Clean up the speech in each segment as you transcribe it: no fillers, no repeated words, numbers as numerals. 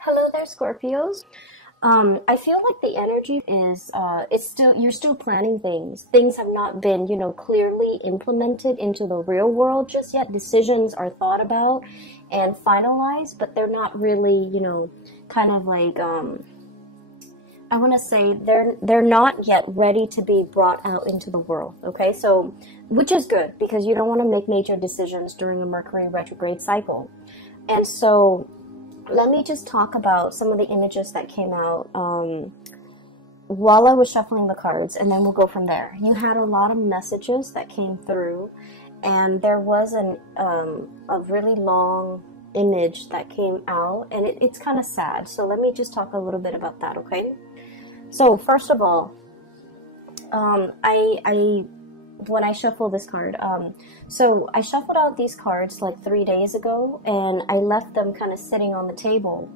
Hello there, Scorpios. I feel like the energy is it's still you're still planning things. Things have not been, clearly implemented into the real world just yet. Decisions are thought about and finalized, but they're not really, kind of like I want to say they're not yet ready to be brought out into the world. Okay, so which is good because you don't want to make major decisions during a Mercury retrograde cycle, and so let me just talk about some of the images that came out while I was shuffling the cards, and then we'll go from there. You had a lot of messages that came through, and there was a really long image that came out, and it's kind of sad. So let me just talk a little bit about that, okay? So first of all, I when I shuffle this card, so I shuffled out these cards like 3 days ago, and I left them kind of sitting on the table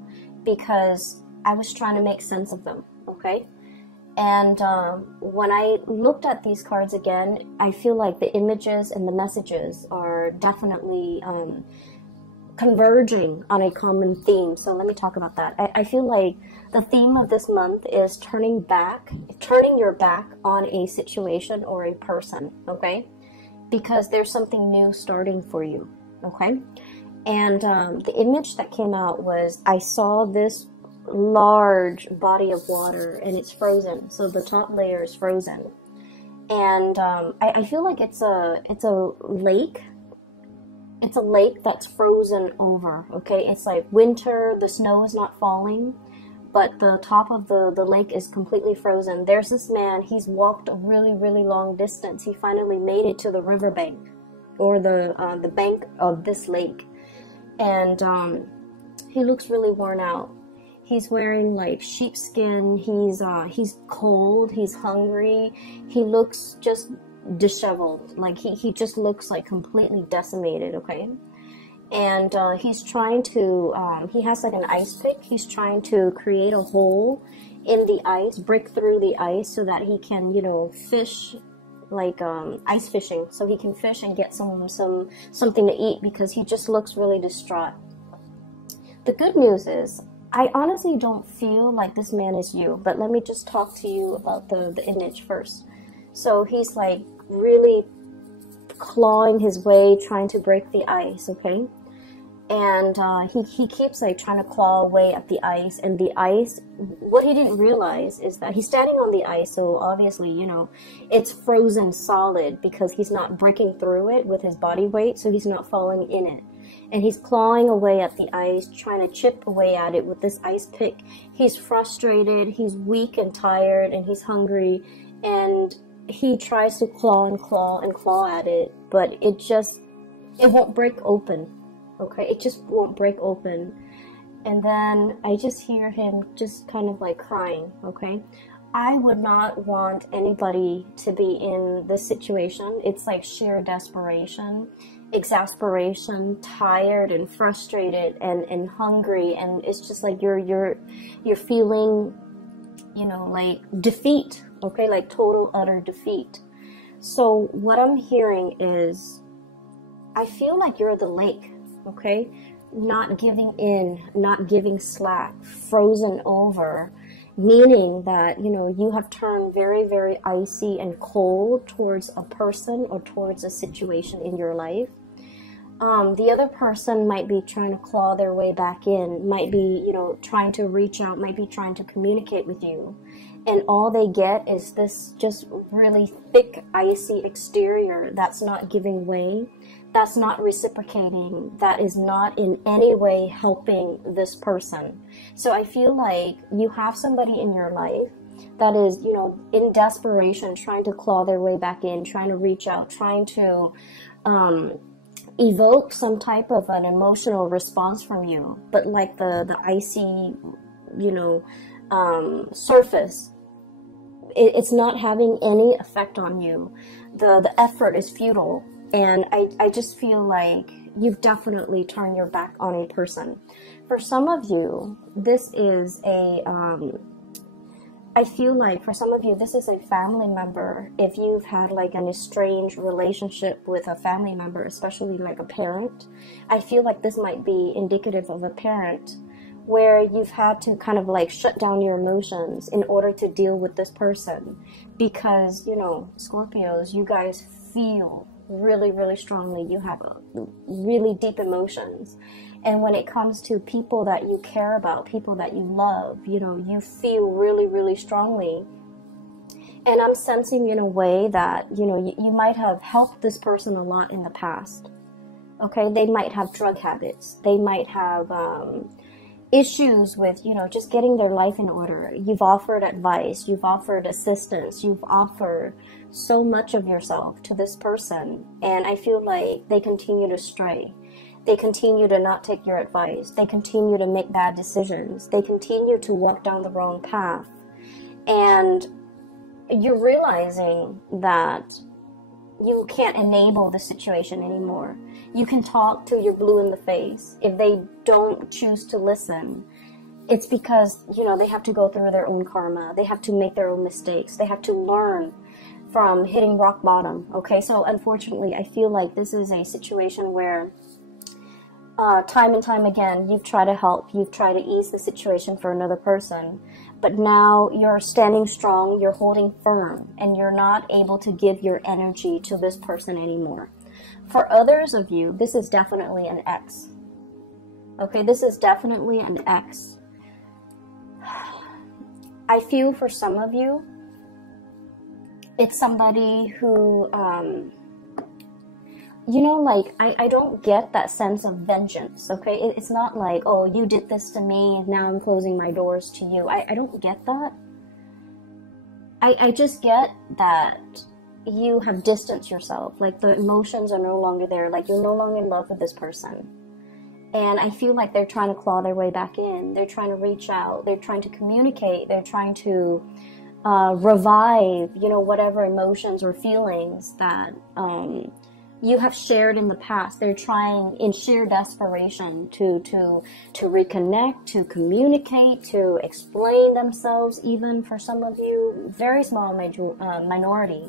because I was trying to make sense of them, okay? And when I looked at these cards again, I feel like the images and the messages are definitely converging on a common theme. So let me talk about that. I feel like the theme of this month is turning your back on a situation or a person, okay? Because there's something new starting for you, okay? And the image that came out was I saw this large body of water and it's frozen. So the top layer is frozen. And I feel like it's a lake. It's a lake that's frozen over, okay? It's like winter, the snow is not falling, but the top of the lake is completely frozen. There's this man, he's walked a really, really long distance. He finally made it to the riverbank, or the bank of this lake. And he looks really worn out. He's wearing like sheepskin, he's cold, he's hungry, he looks just disheveled, like he just looks like completely decimated, okay? And he's trying to he has like an ice pick. He's trying to create a hole in the ice, break through the ice so that he can, fish, like ice fishing, so he can fish and get something to eat, because he just looks really distraught. The good news is I honestly don't feel like this man is you, but let me just talk to you about the image first. So he's like really clawing his way, trying to break the ice, okay? And he keeps like trying to claw away at the ice, and the ice, what he didn't realize is that he's standing on the ice, so obviously, it's frozen solid because he's not breaking through it with his body weight, so he's not falling in it. And he's clawing away at the ice, trying to chip away at it with this ice pick. He's frustrated, he's weak and tired, and he's hungry, and he tries to claw and claw and claw at it, but it won't break open, okay? It just won't break open. And then I just hear him just kind of like crying, okay? I would not want anybody to be in this situation. It's like sheer desperation, exasperation, tired and frustrated and hungry, and it's just like you're feeling, like defeat, okay? Like total utter defeat. So what I'm hearing is I feel like you're the lake, okay? Not giving in, not giving slack, frozen over, meaning that, you have turned very, very icy and cold towards a person or towards a situation in your life. The other person might be trying to claw their way back in, might be, trying to reach out, might be trying to communicate with you. And all they get is this just really thick, icy exterior that's not giving way, that's not reciprocating, that is not in any way helping this person. So I feel like you have somebody in your life that is, in desperation, trying to claw their way back in, trying to reach out, trying to evoke some type of an emotional response from you, but like the icy, surface, it's not having any effect on you. The effort is futile, and I just feel like you've definitely turned your back on a person. For some of you, this is I feel like for some of you, this is a family member. If you've had like an estranged relationship with a family member, especially like a parent, I feel like this might be indicative of a parent where you've had to kind of like shut down your emotions in order to deal with this person. Because, you know, Scorpios, you guys feel really, really strongly. You have really deep emotions. And when it comes to people that you care about, people that you love, you know, you feel really, really strongly. And I'm sensing in a way that, you know, you might have helped this person a lot in the past. Okay, they might have drug habits. They might have issues with, you know, just getting their life in order. You've offered advice. You've offered assistance. You've offered so much of yourself to this person. And I feel like they continue to stray. They continue to not take your advice. They continue to make bad decisions. They continue to walk down the wrong path. And you're realizing that you can't enable the situation anymore. You can talk till you're blue in the face. If they don't choose to listen, it's because, you know, they have to go through their own karma. They have to make their own mistakes. They have to learn from hitting rock bottom. Okay, so unfortunately, I feel like this is a situation where time and time again, you've tried to help. You've tried to ease the situation for another person. But now you're standing strong, you're holding firm, and you're not able to give your energy to this person anymore. For others of you, this is definitely an X. Okay, this is definitely an X. I feel for some of you, it's somebody who, you know, like, I don't get that sense of vengeance, okay? It's not like, oh, you did this to me, and now I'm closing my doors to you. I don't get that. I just get that you have distanced yourself. Like, the emotions are no longer there. Like, you're no longer in love with this person. And I feel like they're trying to claw their way back in. They're trying to reach out. They're trying to communicate. They're trying to revive, you know, whatever emotions or feelings that you have shared in the past. They're trying in sheer desperation to reconnect, to communicate, to explain themselves, even for some of you, very small minority.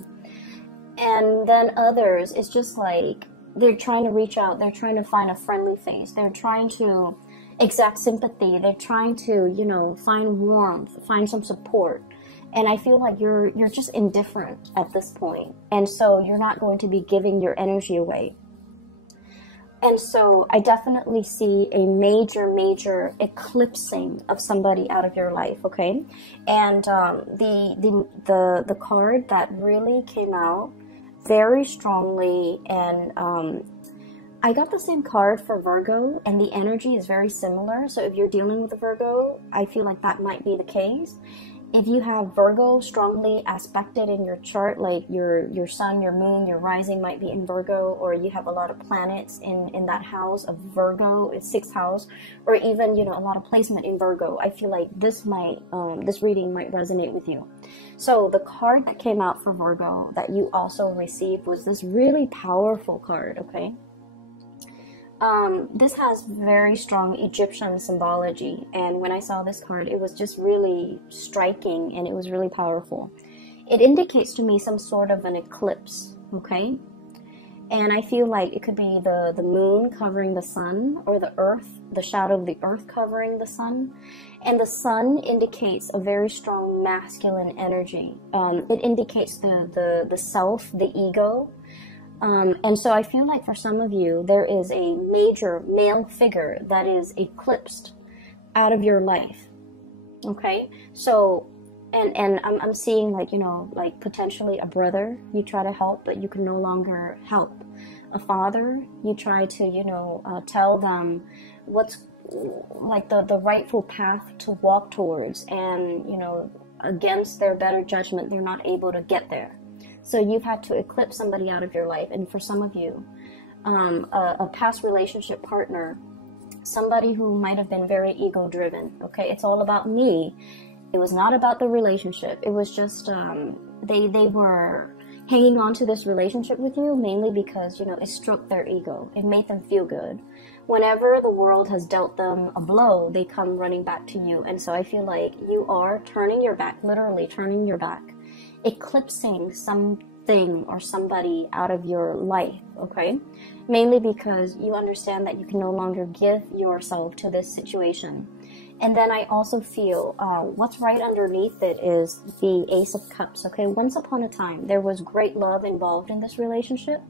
And then others, it's just like they're trying to reach out, they're trying to find a friendly face, they're trying to exact sympathy, they're trying to, you know, find warmth, find some support. And I feel like you're just indifferent at this point. And so you're not going to be giving your energy away. And so I definitely see a major eclipsing of somebody out of your life, okay? And the card that really came out very strongly, and I got the same card for Virgo, and the energy is very similar. So if you're dealing with a Virgo, I feel like that might be the case. If you have Virgo strongly aspected in your chart, like your sun, your moon, your rising might be in Virgo, or you have a lot of planets in that house of Virgo, it's 6th house, or even, you know, a lot of placement in Virgo, I feel like this might, this reading might resonate with you. So the card that came out for Virgo that you also received was this really powerful card, okay? This has very strong Egyptian symbology, and when I saw this card, it was just really striking, and it was really powerful. It indicates to me some sort of an eclipse, okay? And I feel like it could be the moon covering the sun, or the earth, the shadow of the earth covering the sun. And the sun indicates a very strong masculine energy. It indicates the self, the ego. And so I feel like for some of you, there is a major male figure that is eclipsed out of your life. Okay? So, and I'm seeing, like, you know, like potentially a brother you try to help, but you can no longer help. A father, you try to, you know, tell them what's like the rightful path to walk towards, and, you know, against their better judgment, they're not able to get there. So you've had to eclipse somebody out of your life. And for some of you, a past relationship partner, somebody who might have been very ego-driven, okay? It's all about me. It was not about the relationship. It was just, they were hanging on to this relationship with you mainly because, you know, it stroked their ego. It made them feel good. Whenever the world has dealt them a blow, they come running back to you. And so I feel like you are turning your back, literally turning your back, eclipsing thing or somebody out of your life, okay? Mainly because you understand that you can no longer give yourself to this situation. And then I also feel what's right underneath it is the Ace of Cups, okay? Once upon a time, there was great love involved in this relationship.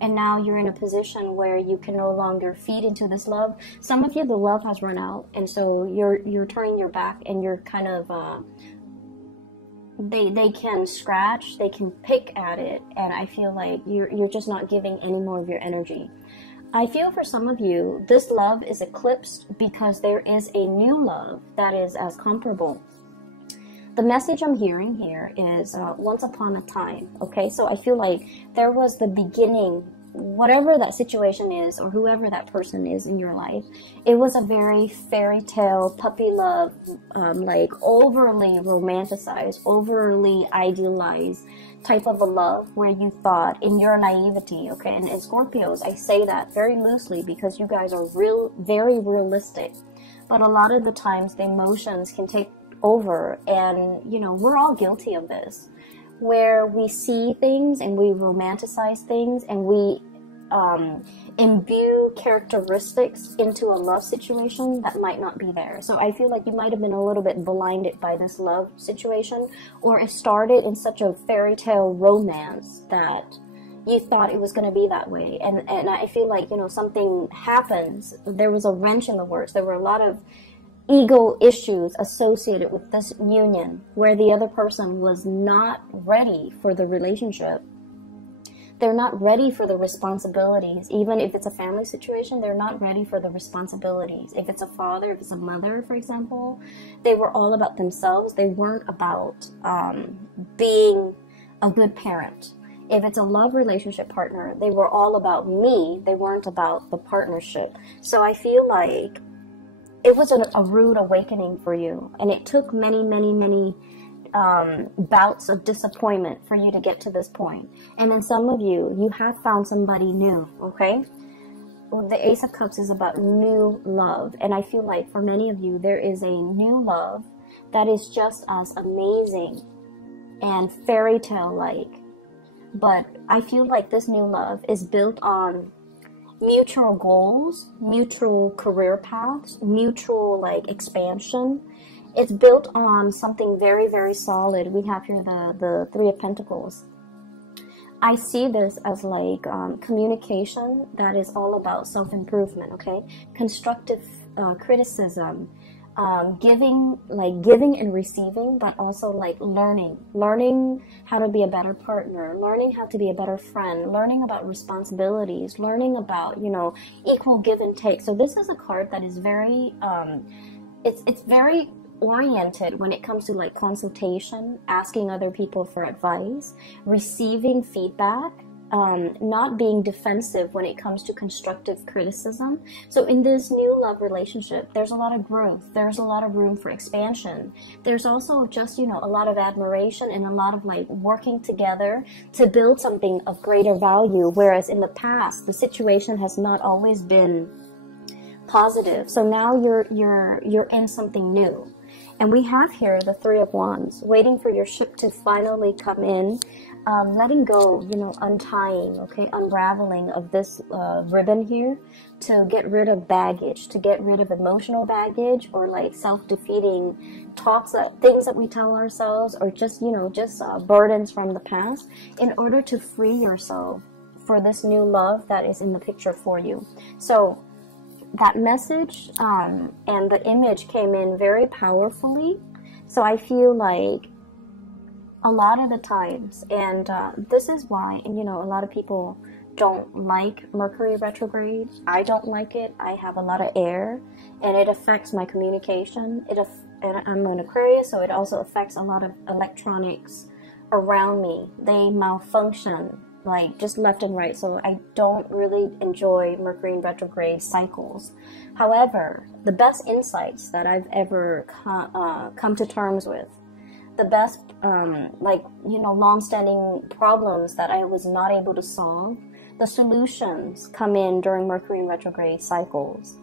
And now you're in a position where you can no longer feed into this love. Some of you, the love has run out. And so you're turning your back and you're kind of, they can scratch, they can pick at it. And I feel like you're just not giving any more of your energy. I feel for some of you, this love is eclipsed because there is a new love that is as comparable. The message I'm hearing here is once upon a time, okay? So I feel like there was the beginning, whatever that situation is or whoever that person is in your life, it was a very fairy tale, puppy love, like overly romanticized, overly idealized type of a love where you thought in your naivety, okay? And Scorpios, I say that very loosely because you guys are very realistic. But a lot of the times the emotions can take over, and you know, we're all guilty of this, where we see things and we romanticize things and we imbue characteristics into a love situation that might not be there. So I feel like you might have been a little bit blinded by this love situation, or it started in such a fairy tale romance that you thought it was going to be that way. And I feel like, you know, something happens. There was a wrench in the works. There were a lot of ego issues associated with this union where the other person was not ready for the relationship. They're not ready for the responsibilities. Even if it's a family situation, they're not ready for the responsibilities. If it's a father, if it's a mother, for example, they were all about themselves. They weren't about being a good parent. If it's a love relationship partner, they were all about me. They weren't about the partnership. So I feel like it was a rude awakening for you. And it took many bouts of disappointment for you to get to this point. And then some of you have found somebody new, okay? Well, the Ace of Cups is about new love. And I feel like for many of you, there is a new love that is just as amazing and fairy tale-like. But I feel like this new love is built on mutual goals, mutual career paths, mutual like expansion. It's built on something very solid. We have here the Three of Pentacles. I see this as like communication that is all about self-improvement, okay? Constructive criticism, giving and receiving, but also like learning how to be a better partner, learning how to be a better friend, learning about responsibilities, learning about, you know, equal give and take. So this is a card that is very, it's very oriented when it comes to like consultation, asking other people for advice, receiving feedback, not being defensive when it comes to constructive criticism. So in this new love relationship, there's a lot of growth. There's a lot of room for expansion. There's also just, you know, a lot of admiration and a lot of like working together to build something of greater value. Whereas in the past, the situation has not always been positive. So now you're in something new. And we have here the Three of Wands, waiting for your ship to finally come in, letting go, you know, untying, okay, unraveling of this ribbon here to get rid of baggage, to get rid of emotional baggage or like self-defeating thoughts, things that we tell ourselves, or just, you know, just burdens from the past, in order to free yourself for this new love that is in the picture for you. So that message and the image came in very powerfully. So I feel like a lot of the times, and this is why, and you know, a lot of people don't like Mercury retrograde. I don't like it. I have a lot of air and it affects my communication. And I'm an Aquarius, so it also affects a lot of electronics around me. They malfunction like just left and right. So I don't really enjoy Mercury in retrograde cycles. However, the best insights that I've ever come to terms with, the best, like, you know, long-standing problems that I was not able to solve, the solutions come in during Mercury in retrograde cycles.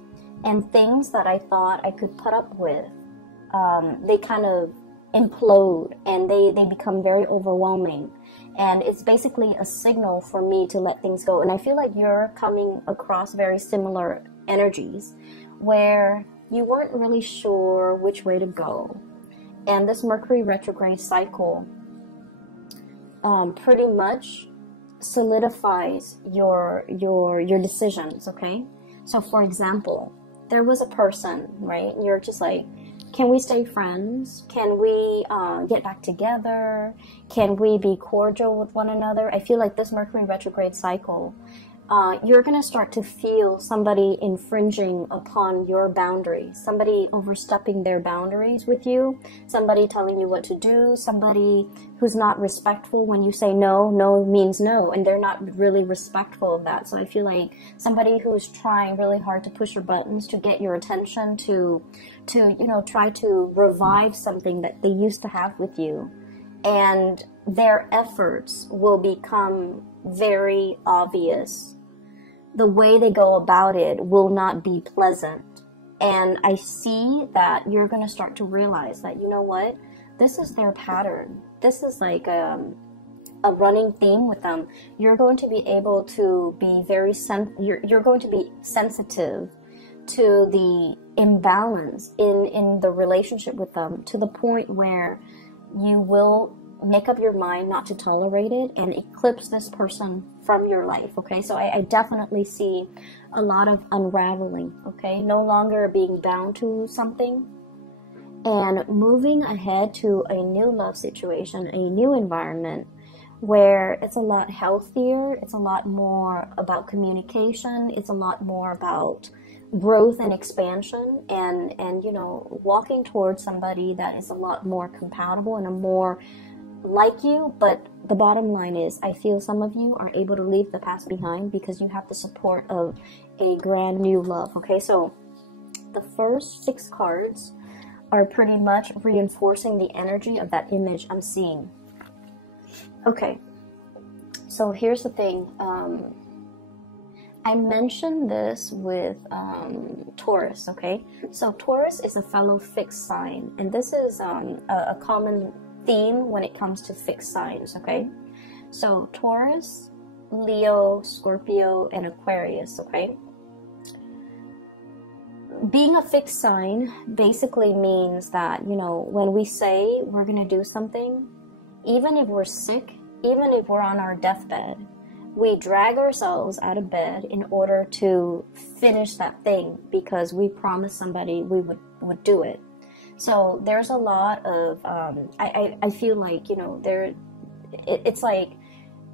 And things that I thought I could put up with, they kind of implode, and they become very overwhelming. And it's basically a signal for me to let things go. And I feel like you're coming across very similar energies where you weren't really sure which way to go. And this Mercury retrograde cycle pretty much solidifies your decisions, okay? So for example, there was a person, right? You're just like, can we stay friends? Can we get back together? Can we be cordial with one another? I feel like this Mercury retrograde cycle, you're going to start to feel somebody infringing upon your boundaries, somebody overstepping their boundaries with you, somebody telling you what to do, somebody who's not respectful when you say no. No means no, and they're not really respectful of that. So I feel like somebody who's trying really hard to push your buttons, to get your attention, to try to revive something that they used to have with you. And their efforts will become very obvious. The way they go about it will not be pleasant. And I see that you're going to start to realize that, you know what, this is their pattern. This is like a running theme with them. You're going to be able to be you're going to be sensitive to the imbalance in the relationship with them, to the point where you will make up your mind not to tolerate it and eclipse this person from your life, okay? So I definitely see a lot of unraveling, okay? No longer being bound to something and moving ahead to a new love situation, a new environment where it's a lot healthier, it's a lot more about communication, it's a lot more about growth and expansion, and walking towards somebody that is a lot more compatible and a more like you. But the bottom line is, I feel some of you are able to leave the past behind because you have the support of a brand new love, okay? So the first 6 cards are pretty much reinforcing the energy of that image I'm seeing. Okay, so here's the thing. I mentioned this with Taurus, okay? So Taurus is a fellow fixed sign, and this is a common theme when it comes to fixed signs, okay? So Taurus, Leo, Scorpio, and Aquarius, okay? Being a fixed sign basically means that, when we say we're going to do something, even if we're sick, even if we're on our deathbed, we drag ourselves out of bed in order to finish that thing because we promised somebody we would do it. So there's a lot of, I feel like, it's like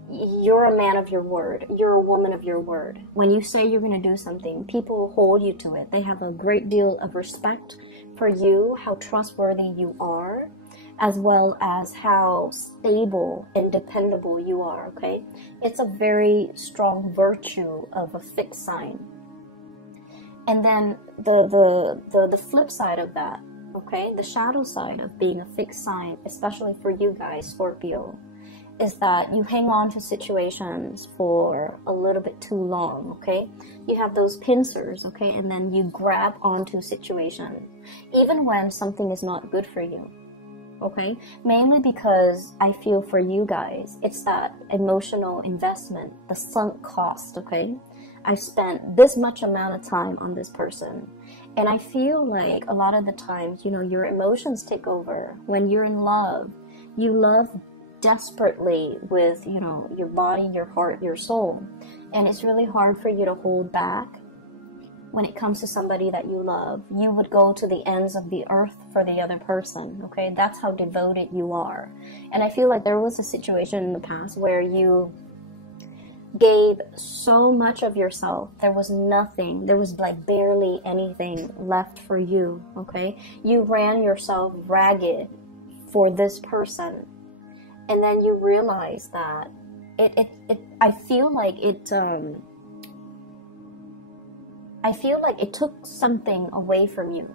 you're a man of your word. You're a woman of your word. When you say you're going to do something, people hold you to it. They have a great deal of respect for you, how trustworthy you are, as well as how stable and dependable you are, okay? It's a very strong virtue of a fixed sign. And then the flip side of that, okay, the shadow side of being a fixed sign, especially for you guys, Scorpio, is that you hang on to situations for a little bit too long, okay? You have those pincers, okay, and then you grab onto a situation, even when something is not good for you, okay? Mainly because I feel for you guys, it's that emotional investment, the sunk cost, okay? I spent this much amount of time on this person. And I feel like a lot of the times, your emotions take over. When you're in love, you love desperately with, your body, your heart, your soul. And it's really hard for you to hold back when it comes to somebody that you love. You would go to the ends of the earth for the other person, okay? That's how devoted you are. And I feel like there was a situation in the past where you gave so much of yourself, there was nothing, there was like barely anything left for you, okay? You ran yourself ragged for this person, and then you realize that I feel like it took something away from you.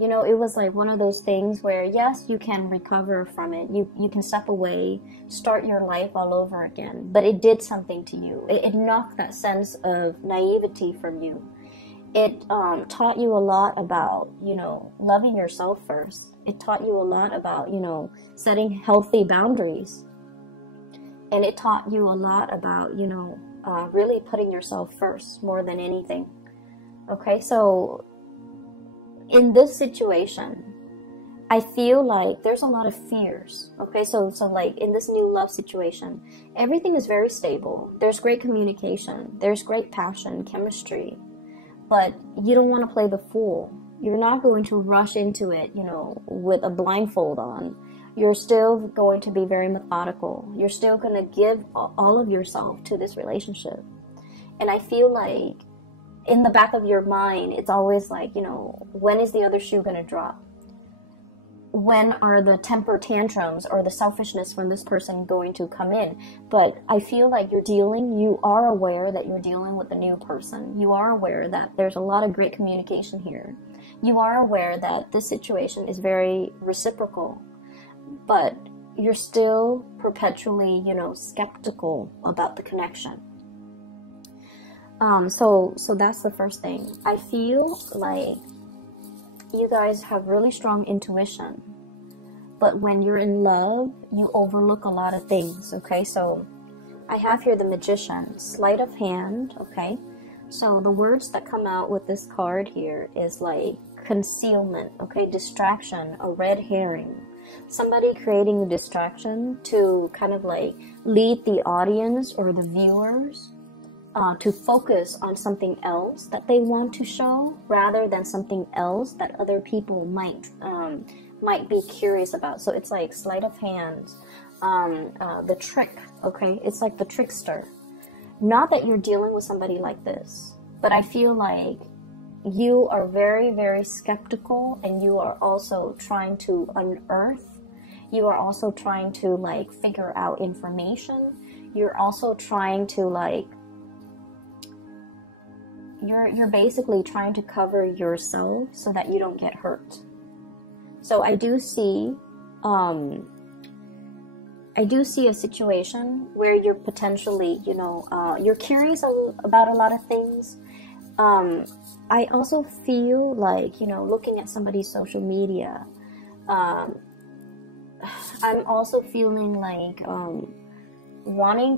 It was like one of those things where, yes, you can recover from it. You can step away, start your life all over again. But it did something to you. It knocked that sense of naivety from you. It taught you a lot about, loving yourself first. It taught you a lot about, setting healthy boundaries. And it taught you a lot about, really putting yourself first more than anything. Okay, so in this situation, I feel like there's a lot of fears. Okay, so like in this new love situation, everything is very stable. There's great communication. There's great passion, chemistry. But you don't want to play the fool. You're not going to rush into it, with a blindfold on. You're still going to be very methodical. You're still going to give all of yourself to this relationship. And I feel like in the back of your mind, it's always like, when is the other shoe going to drop? When are the temper tantrums or the selfishness from this person going to come in? But I feel like you are aware that you're dealing with a new person. You are aware that there's a lot of great communication here. You are aware that this situation is very reciprocal, but you're still perpetually, skeptical about the connection. So that's the first thing. I feel like you guys have really strong intuition, but when you're in love, you overlook a lot of things. Okay, so I have here the Magician, sleight of hand. Okay, so the words that come out with this card here is like concealment. Okay, distraction, a red herring, somebody creating a distraction to kind of like lead the audience or the viewers to focus on something else that they want to show, rather than something else that other people might be curious about. So it's like sleight of hand, the trick. Okay, it's like the trickster. Not that you're dealing with somebody like this, but I feel like you are very, very skeptical, and you are also trying to unearth. You are also trying to like figure out information. You're also trying to like you're basically trying to cover yourself so that you don't get hurt. So I do see a situation where you're potentially, you're curious about a lot of things. I also feel like, looking at somebody's social media, I'm also feeling like wanting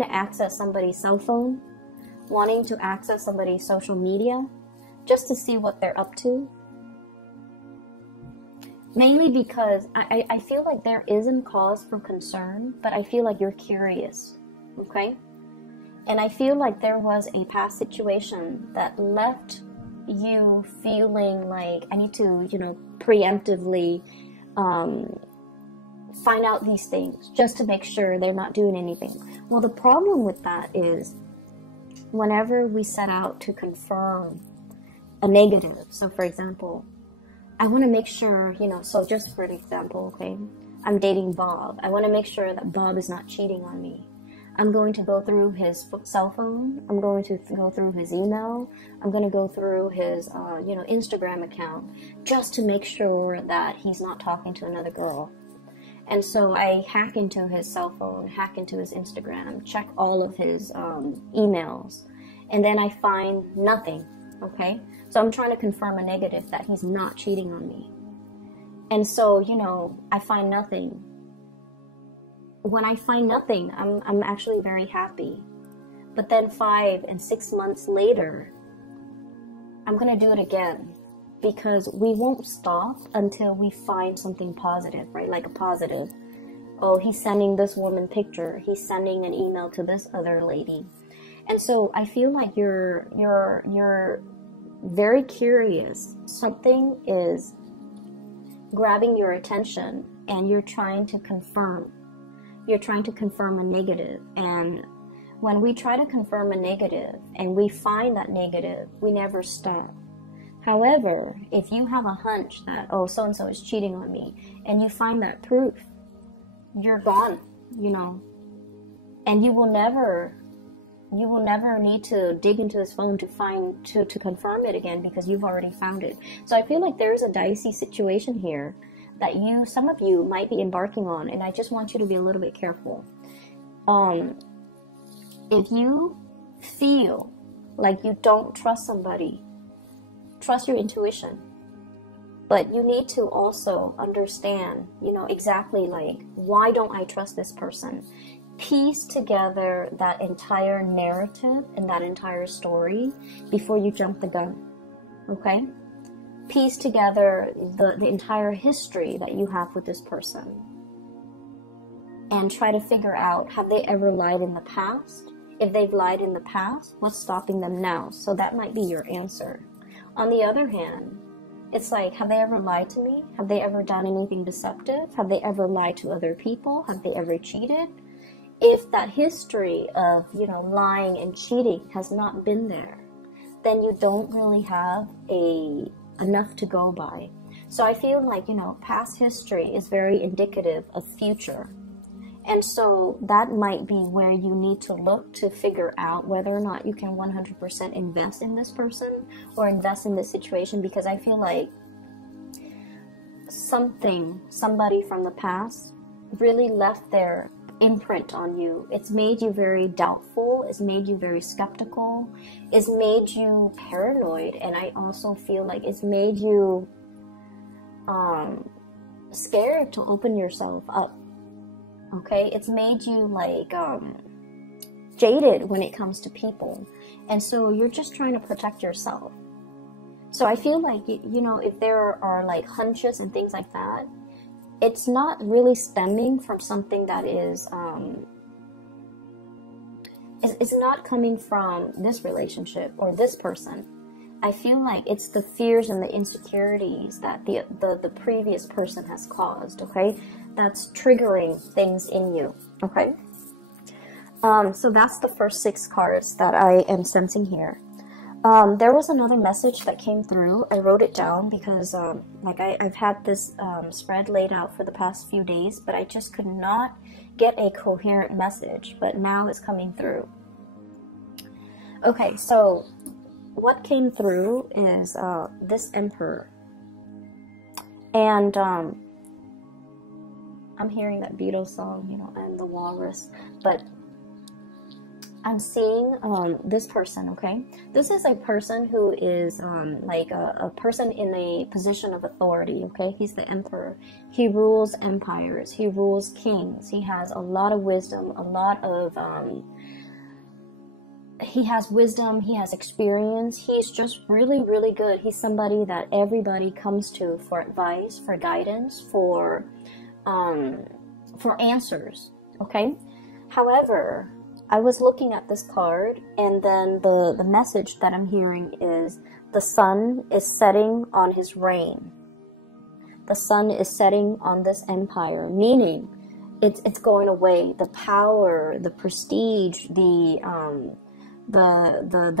to access somebody's cell phone, wanting to access somebody's social media, just to see what they're up to. Mainly because I feel like there isn't cause for concern, but I feel like you're curious, okay? And I feel like there was a past situation that left you feeling like I need to, preemptively find out these things just to make sure they're not doing anything. Well, the problem with that is whenever we set out to confirm a negative, so for example, I want to make sure, so just for an example, okay, I'm dating Bob. I want to make sure that Bob is not cheating on me. I'm going to go through his cell phone. I'm going to go through his email. I'm going to go through his, Instagram account just to make sure that he's not talking to another girl. And so I hack into his cell phone, hack into his Instagram, check all of his emails, and then I find nothing, okay? So I'm trying to confirm a negative that he's not cheating on me. And so, I find nothing. When I find nothing, I'm actually very happy. But then 5 and 6 months later, I'm going to do it again. Because we won't stop until we find something positive, right? Like a positive. Oh, he's sending this woman picture. He's sending an email to this other lady. And so I feel like you're very curious. Something is grabbing your attention and you're trying to confirm. You're trying to confirm a negative. And when we try to confirm a negative and we find that negative, we never stop. However, if you have a hunch that, oh, so-and-so is cheating on me, and you find that proof, you're gone, and you will never need to dig into this phone to confirm it again, because you've already found it. So I feel like there's a dicey situation here that some of you might be embarking on, and I just want you to be a little bit careful. If you feel like you don't trust somebody, trust your intuition. But you need to also understand, you know, exactly like, why don't I trust this person? Piece together that entire narrative and that entire story before you jump the gun, okay? Piece together the entire history that you have with this person. And try to figure out, have they ever lied in the past? If they've lied in the past, what's stopping them now? So that might be your answer. On the other hand, it's like, have they ever lied to me? Have they ever done anything deceptive? Have they ever lied to other people? Have they ever cheated? If that history of, you know, lying and cheating has not been there, then you don't really have enough to go by. So I feel like, you know, past history is very indicative of future. And so that might be where you need to look to figure out whether or not you can 100% invest in this person or invest in this situation, because I feel like somebody from the past really left their imprint on you. It's made you very doubtful. It's made you very skeptical. It's made you paranoid. And I also feel like it's made you scared to open yourself up. Okay, it's made you like jaded when it comes to people, and so you're just trying to protect yourself. So I feel like, you know, if there are like hunches and things like that, it's not really stemming from something that is it's not coming from this relationship or this person. I feel like it's the fears and the insecurities that the previous person has caused, okay? That's triggering things in you, okay? So that's the first 6 cards that I am sensing here. There was another message that came through. I wrote it down because like I've had this spread laid out for the past few days, but I just could not get a coherent message, but now it's coming through. Okay, so what came through is this Emperor, and I'm hearing that Beatles song, you know, and the Walrus, but I'm seeing this person, okay? This is a person who is like a person in a position of authority, okay? He's the Emperor. He rules empires. He rules kings. He has a lot of wisdom, a lot of he has wisdom, he has experience. He's just really, really good. He's somebody that everybody comes to for advice, for guidance, for answers, okay? However, I was looking at this card, and then the message that I'm hearing is the sun is setting on his reign. The sun is setting on this empire, meaning it's going away. The power, the prestige, the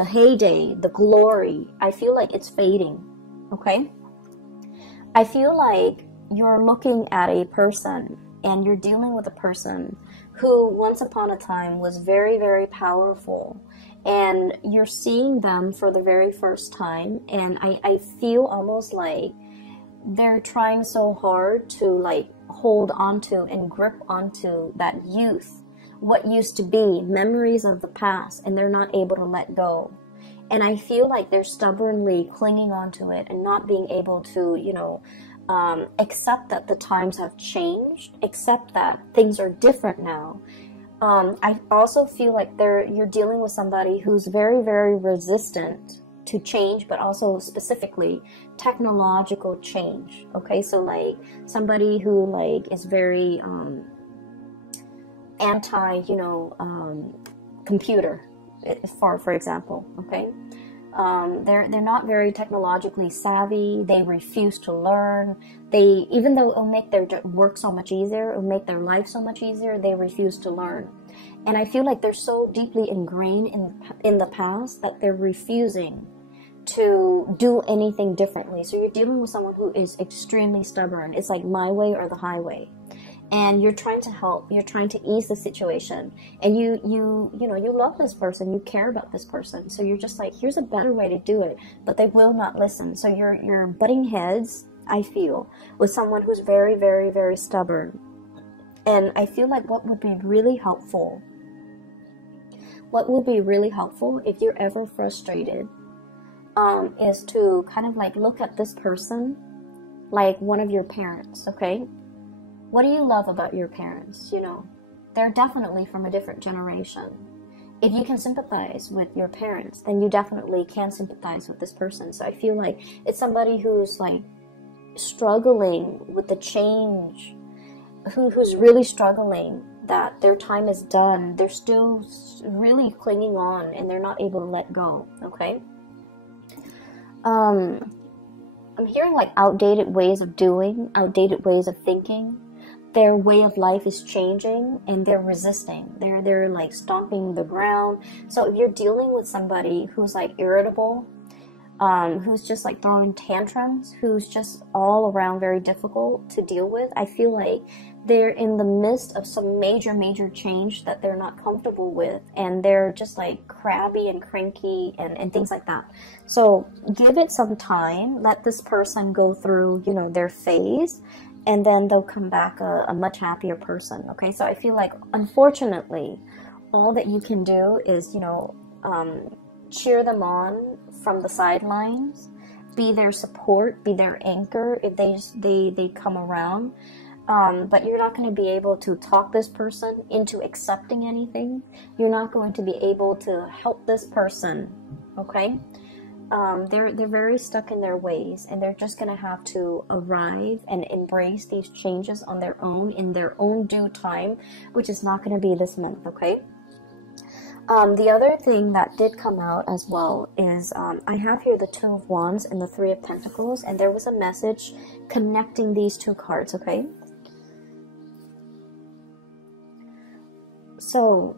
heyday, the glory, I feel like it's fading, okay? I feel like you're looking at a person and you're dealing with a person who once upon a time was very, very powerful, and you're seeing them for the very first time, and I feel almost like they're trying so hard to like hold onto and grip onto that youth, what used to be, memories of the past, and they're not able to let go. And I feel like they're stubbornly clinging onto it and not being able to, you know, accept that the times have changed, accept that things are different now. I also feel like you're dealing with somebody who's very, very resistant to change, but also specifically technological change. Okay, so like somebody who like is very anti, you know, computer, for example. Okay. They're not very technologically savvy. They refuse to learn. Even though it'll make their work so much easier, it'll make their life so much easier, they refuse to learn. And I feel like they're so deeply ingrained in the past that they're refusing to do anything differently. So you're dealing with someone who is extremely stubborn. It's like my way or the highway. And you're trying to help, you're trying to ease the situation, and you know, you love this person, you care about this person, so you're just like, here's a better way to do it, but they will not listen. So you're butting heads, I feel, with someone who's very, very, very stubborn. And I feel like what would be really helpful what would be really helpful if you're ever frustrated is to kind of like look at this person like one of your parents, okay? What do you love about your parents? You know, they're definitely from a different generation. If you can sympathize with your parents, then you definitely can sympathize with this person. So I feel like it's somebody who's like struggling with the change, who's really struggling that their time is done. They're still really clinging on and they're not able to let go, okay? I'm hearing like outdated ways of doing, outdated ways of thinking. Their way of life is changing and they're resisting. They're like stomping the ground. So if you're dealing with somebody who's like irritable, who's just like throwing tantrums, who's just all around very difficult to deal with, I feel like they're in the midst of some major change that they're not comfortable with, and they're just like crabby and cranky and things like that. So give it some time, let this person go through, you know, their phase, and then they'll come back a much happier person, okay? So I feel like, unfortunately, all that you can do is, you know, cheer them on from the sidelines, be their support, be their anchor if they come around. But you're not going to be able to talk this person into accepting anything. You're not going to be able to help this person, okay? They're very stuck in their ways, and they're just going to have to arrive and embrace these changes on their own in their own due time, which is not going to be this month, okay? The other thing that did come out as well is I have here the Two of Wands and the Three of Pentacles, and there was a message connecting these two cards, okay? So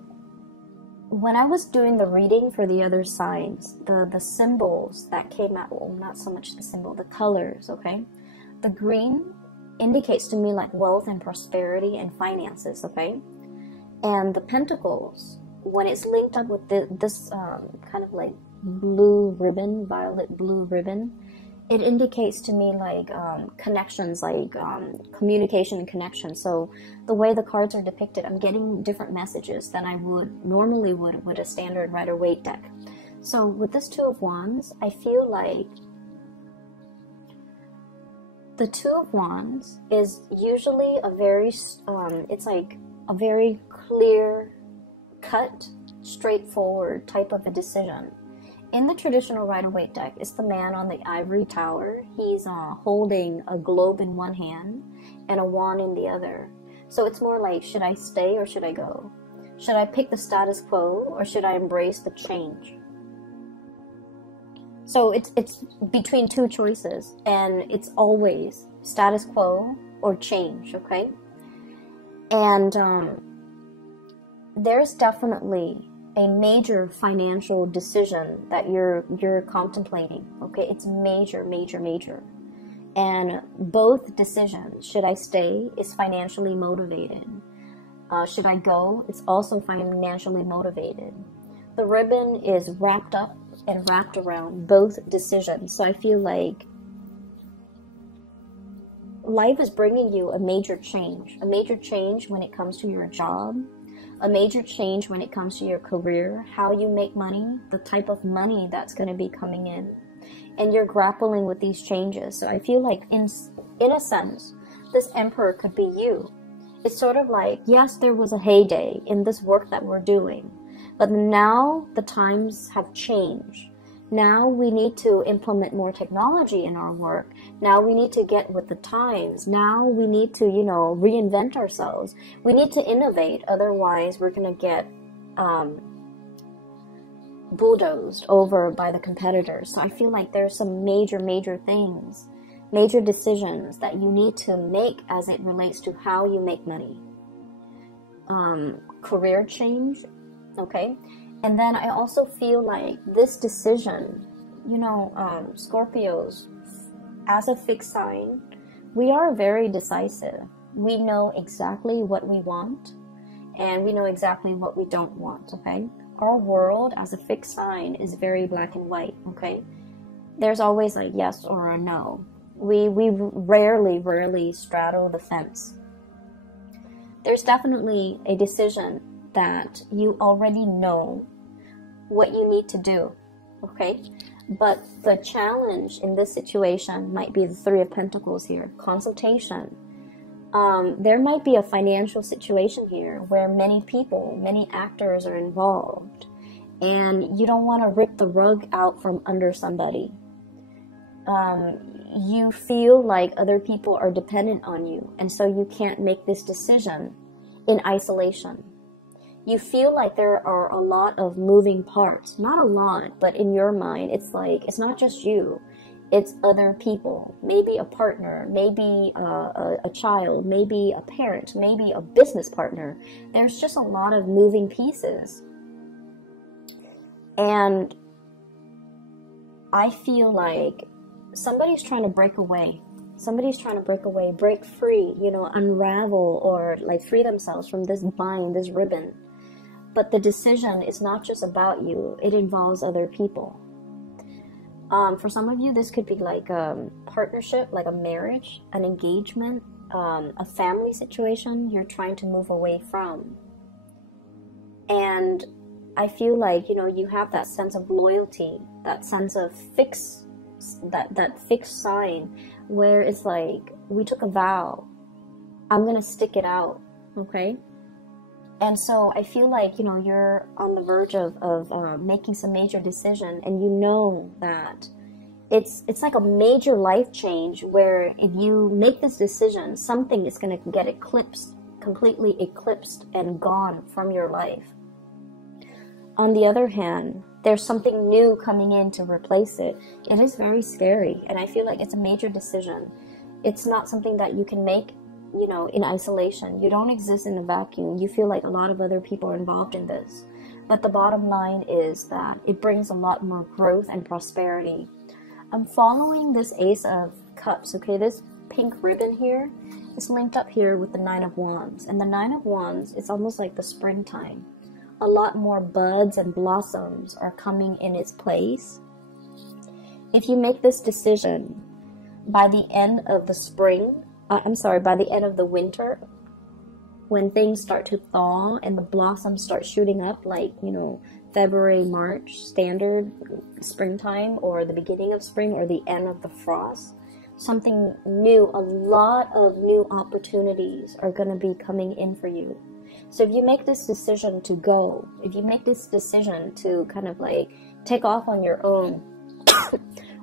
when I was doing the reading for the other signs, the symbols that came out, well, not so much the symbol, the colors, okay? The green indicates to me like wealth and prosperity and finances, okay? And the pentacles, when it's linked up with this kind of like blue ribbon, violet blue ribbon, it indicates to me like connections, like communication and connection. So the way the cards are depicted, I'm getting different messages than I would normally would with a standard Rider-Waite deck. So with this Two of Wands, I feel like the Two of Wands is usually a very, it's like a very clear cut, straightforward type of a decision. In the traditional Rider-Waite deck, it's the man on the ivory tower. He's holding a globe in one hand and a wand in the other. So it's more like, should I stay or should I go? Should I pick the status quo or should I embrace the change? So it's between two choices, and it's always status quo or change, okay? And there's definitely a major financial decision that you're contemplating, okay? It's major. And both decisions, should I stay, is financially motivated. Should I go, it's also financially motivated. The ribbon is wrapped up and wrapped around both decisions. So I feel like life is bringing you a major change when it comes to your job, a major change when it comes to your career, how you make money, the type of money that's going to be coming in. And you're grappling with these changes. So I feel like in a sense, this Emperor could be you. It's sort of like, yes, there was a heyday in this work that we're doing, but now the times have changed. Now we need to implement more technology in our work. Now we need to get with the times. Now we need to, reinvent ourselves. We need to innovate. Otherwise, we're going to get bulldozed over by the competitors. So I feel like there's some major things, major decisions that you need to make as it relates to how you make money. Career change, okay? And then I also feel like this decision, Scorpios, as a fixed sign, we are very decisive. We know exactly what we want, and we know exactly what we don't want, okay? Our world as a fixed sign is very black and white, okay? There's always a yes or a no. We rarely straddle the fence. There's definitely a decision that you already know what you need to do, okay? But the challenge in this situation might be the Three of Pentacles here, consultation. There might be a financial situation here where many people, many actors are involved, and you don't want to rip the rug out from under somebody. You feel like other people are dependent on you, and so you can't make this decision in isolation. You feel like there are a lot of moving parts. Not a lot, but in your mind, it's like, it's not just you. It's other people, maybe a partner, maybe a child, maybe a parent, maybe a business partner. There's just a lot of moving pieces. And I feel like somebody's trying to break away. Somebody's trying to break away, break free, you know, unravel, or like free themselves from this bind, this ribbon. But the decision is not just about you. It involves other people. For some of you, this could be like a partnership, like a marriage, an engagement, a family situation you're trying to move away from. And I feel like, you know, you have that sense of loyalty, that sense of that fixed sign where it's like, we took a vow, I'm gonna stick it out, okay? And so I feel like, you know, you're on the verge of making some major decision, and you know that it's like a major life change where if you make this decision, something is going to get eclipsed, completely eclipsed and gone from your life. On the other hand, there's something new coming in to replace it. It is very scary, and I feel like it's a major decision. It's not something that you can make, you know, in isolation. You don't exist in a vacuum. You feel like a lot of other people are involved in this. But the bottom line is that it brings a lot more growth and prosperity. I'm following this Ace of Cups, okay? This pink ribbon here is linked up here with the Nine of Wands. And the Nine of Wands, it's almost like the springtime. A lot more buds and blossoms are coming in its place. If you make this decision by the end of the spring, by the end of the winter, when things start to thaw and the blossoms start shooting up, like, you know, February, March, standard springtime, or the beginning of spring, or the end of the frost, something new, a lot of new opportunities are going to be coming in for you. So if you make this decision to go, if you make this decision to kind of like take off on your own,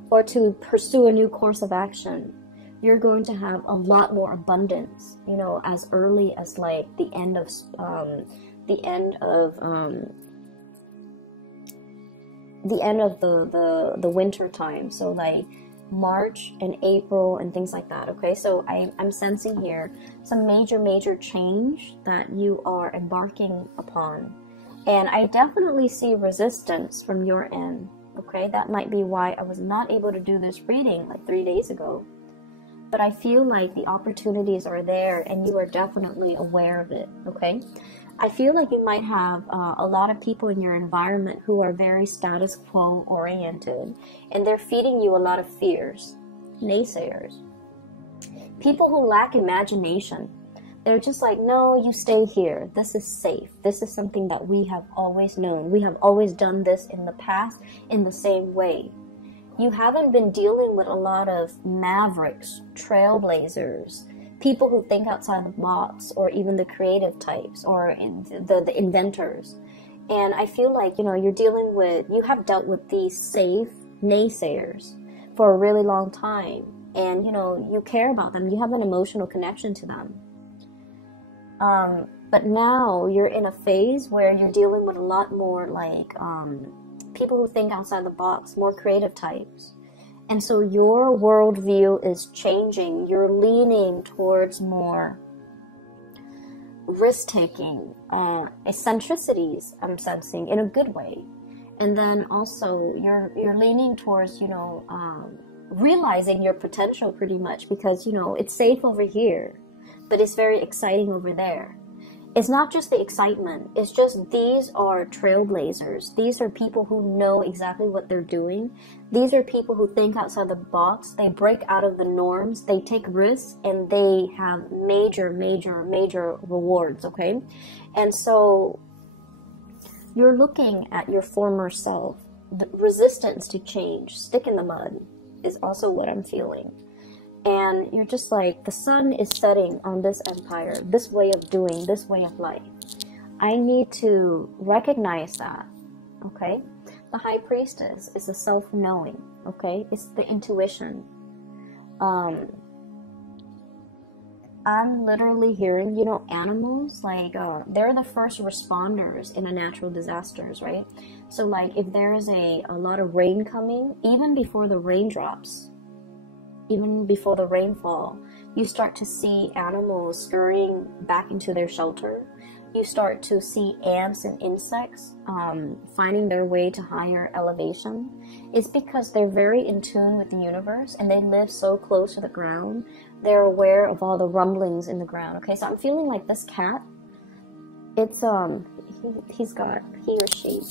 or to pursue a new course of action, you're going to have a lot more abundance, you know, as early as like the end of the winter time. So like March and April and things like that. Okay, so I'm sensing here some major change that you are embarking upon, and I definitely see resistance from your end. Okay, that might be why I was not able to do this reading like 3 days ago. But I feel like the opportunities are there, and you are definitely aware of it, okay? I feel like you might have a lot of people in your environment who are very status quo oriented, and they're feeding you a lot of fears, naysayers. People who lack imagination. They're just like, no, you stay here. This is safe. This is something that we have always known. We have always done this in the past in the same way. You haven't been dealing with a lot of mavericks, trailblazers, people who think outside the box, or even the creative types, or the inventors. And I feel like, you know, you have dealt with these safe naysayers for a really long time. And, you know, you care about them. You have an emotional connection to them. But now you're in a phase where you're dealing with a lot more like people who think outside the box, more creative types. And so your worldview is changing. You're leaning towards more risk-taking, eccentricities, I'm sensing, in a good way. And then also you're leaning towards, you know, realizing your potential pretty much, because, you know, it's safe over here, but it's very exciting over there. It's not just the excitement. It's just these are trailblazers. These are people who know exactly what they're doing. These are people who think outside the box. They break out of the norms. They take risks, and they have major rewards, okay? And so You're looking at your former self. The resistance to change, stick in the mud, is also what I'm feeling. And you're just like, the sun is setting on this empire, this way of doing, this way of life. I need to recognize that, okay? The High Priestess is the self-knowing, okay? It's the intuition. I'm literally hearing, you know, animals, like, they're the first responders in a natural disasters, right? So, like, if there's a lot of rain coming, even before the raindrops, even before the rainfall, you start to see animals scurrying back into their shelter. You start to see ants and insects finding their way to higher elevation. It's because they're very in tune with the universe and they live so close to the ground. They're aware of all the rumblings in the ground. Okay, so I'm feeling like this cat, it's he or she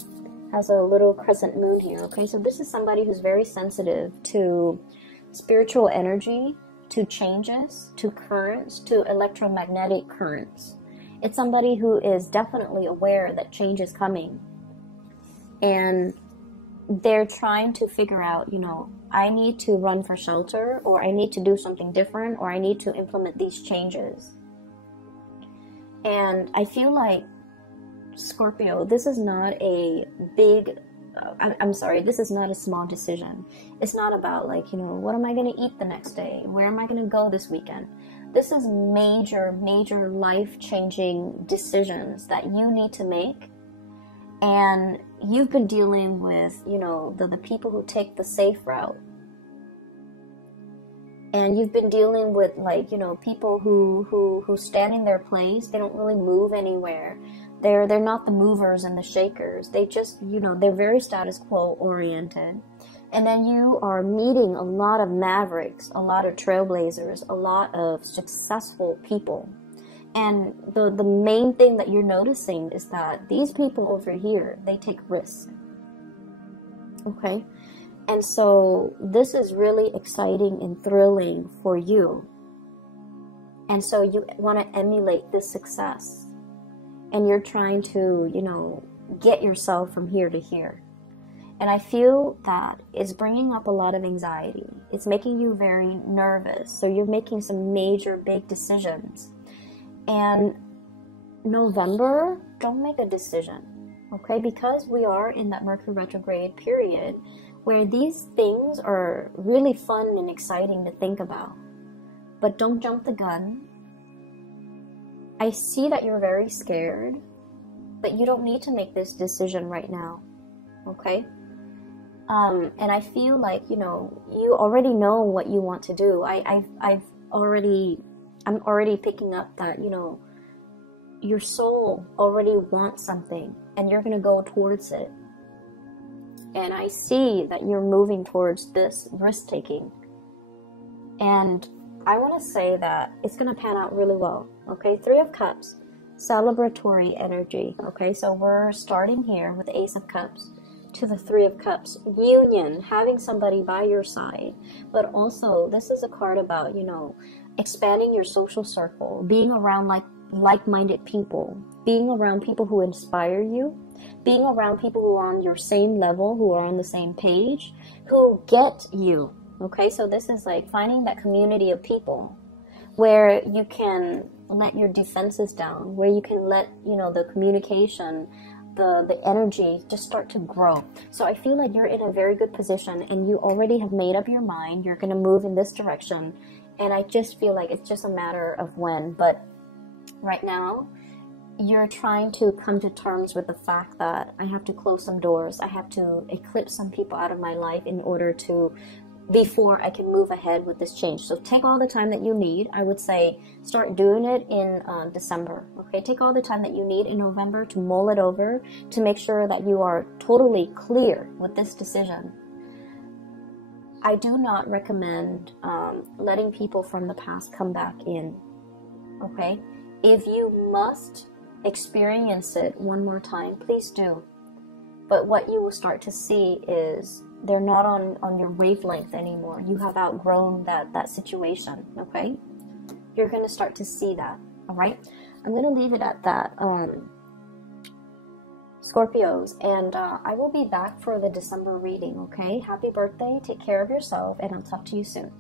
has a little crescent moon here. Okay, so this is somebody who's very sensitive to spiritual energy, to changes, to currents, to electromagnetic currents. It's somebody who is definitely aware that change is coming. And they're trying to figure out, you know, I need to run for shelter, or I need to do something different, or I need to implement these changes. And I feel like, Scorpio, this is not a big, I'm sorry, this is not a small decision. It's not about, like, you know, what am I going to eat the next day? Where am I going to go this weekend? This is major, major life-changing decisions that you need to make. And you've been dealing with, you know, the people who take the safe route. And you've been dealing with, like, you know, people who stand in their place. They don't really move anywhere. They're not the movers and the shakers. They just, you know, they're very status quo oriented. And then you are meeting a lot of mavericks, a lot of trailblazers, a lot of successful people. And the main thing that you're noticing is that these people over here, they take risks. Okay? And so this is really exciting and thrilling for you. And so you want to emulate this success. And you're trying to, you know, get yourself from here to here. And I feel that it's bringing up a lot of anxiety. It's making you very nervous. So you're making some major big decisions. And November, don't make a decision, okay? Because we are in that Mercury retrograde period where these things are really fun and exciting to think about. But don't jump the gun. I see that you're very scared, but you don't need to make this decision right now, okay? And I feel like, you know, you already know what you want to do. I'm already picking up that, you know, your soul already wants something and you're going to go towards it. And I see that you're moving towards this risk taking. And I want to say that it's going to pan out really well. Okay, Three of Cups, celebratory energy. Okay, so we're starting here with the Ace of Cups to the Three of Cups, union, having somebody by your side. But also, this is a card about, you know, expanding your social circle, being around like-minded people, being around people who inspire you, being around people who are on your same level, who are on the same page, who get you. Okay, so this is like finding that community of people where you can let your defenses down, where you can let, you know, the communication, the energy just start to grow. So I feel like you're in a very good position and you already have made up your mind. You're going to move in this direction. And I just feel like it's just a matter of when. But right now, you're trying to come to terms with the fact that I have to close some doors. I have to eclipse some people out of my life in order to, before I can move ahead with this change. So take all the time that you need. I would say start doing it in December. Okay, take all the time that you need in November to mull it over, to make sure that you are totally clear with this decision. I do not recommend letting people from the past come back in. Okay, if you must experience it one more time, please do. But what you will start to see is they're not on your wavelength anymore. You have outgrown that situation, okay? You're going to start to see that, all right? I'm going to leave it at that. Scorpios, and I will be back for the December reading, okay? Happy birthday, take care of yourself, and I'll talk to you soon.